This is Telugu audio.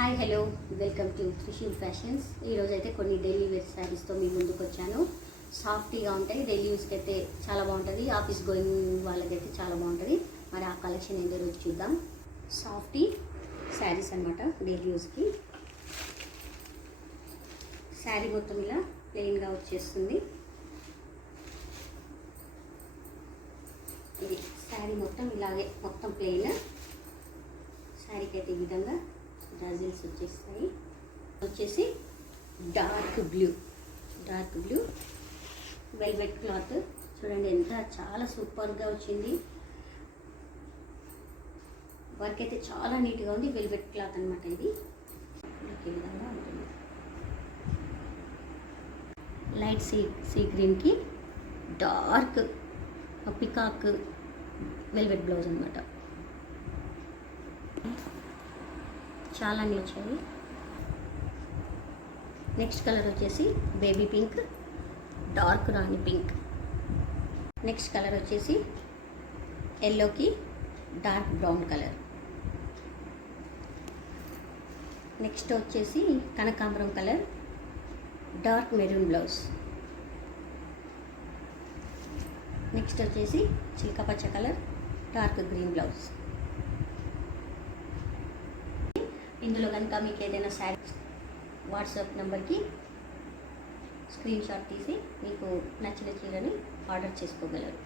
Hi hello welcome to Trishul fashions. ఈరోజు అయితే కొన్ని డైలీ వేర్ శారీస్తో మీ ముందుకు వచ్చాను. సాఫ్టీగా ఉంటాయి, డైలీ యూస్కి అయితే చాలా బాగుంటుంది, ఆఫీస్ గోయింగ్ వాళ్ళకైతే చాలా బాగుంటుంది. మరి ఆ కలెక్షన్ ఏంటో రోజు చూద్దాం. సాఫ్టీ శారీస్ అనమాట డైలీ యూస్కి. శారీ మొత్తం ఇలా ప్లెయిన్గా వచ్చేస్తుంది. ఇది శారీ మొత్తం ఇలాగే మొత్తం ప్లెయిన్. శారీకి అయితే ఈ విధంగా డజిల్స్ వచ్చేసి డార్క్ బ్లూ వెల్వెట్ క్లాత్ చూడండి, ఎంత చాలా సూపర్గా వచ్చింది. వర్క్ అయితే చాలా నీట్గా ఉంది. వెల్వెట్ క్లాత్ అనమాట ఇది. ఈ విధంగా ఉంటుంది. లైట్ సీ గ్రీన్కి డార్క్ పికాక్ వెల్వెట్ బ్లౌజ్ అనమాట. చాలా వచ్చాయి. నెక్స్ట్ కలర్ వచ్చేసి బేబీ పింక్, డార్క్ రాణి పింక్. నెక్స్ట్ కలర్ వచ్చేసి ఎల్లోకి డార్క్ బ్రౌన్ కలర్. నెక్స్ట్ వచ్చేసి కనకాంబరం colour, dark maroon blouse. Next వచ్చేసి చిలకపచ్చ కలర్, డార్క్ గ్రీన్ బ్లౌజ్. ఇందులో కనుక మీకు ఏదైనా శారీ వాట్సాప్ నెంబర్కి స్క్రీన్ షాట్ తీసి మీకు నచ్చిన చీరని ఆర్డర్ చేసుకోగలరు.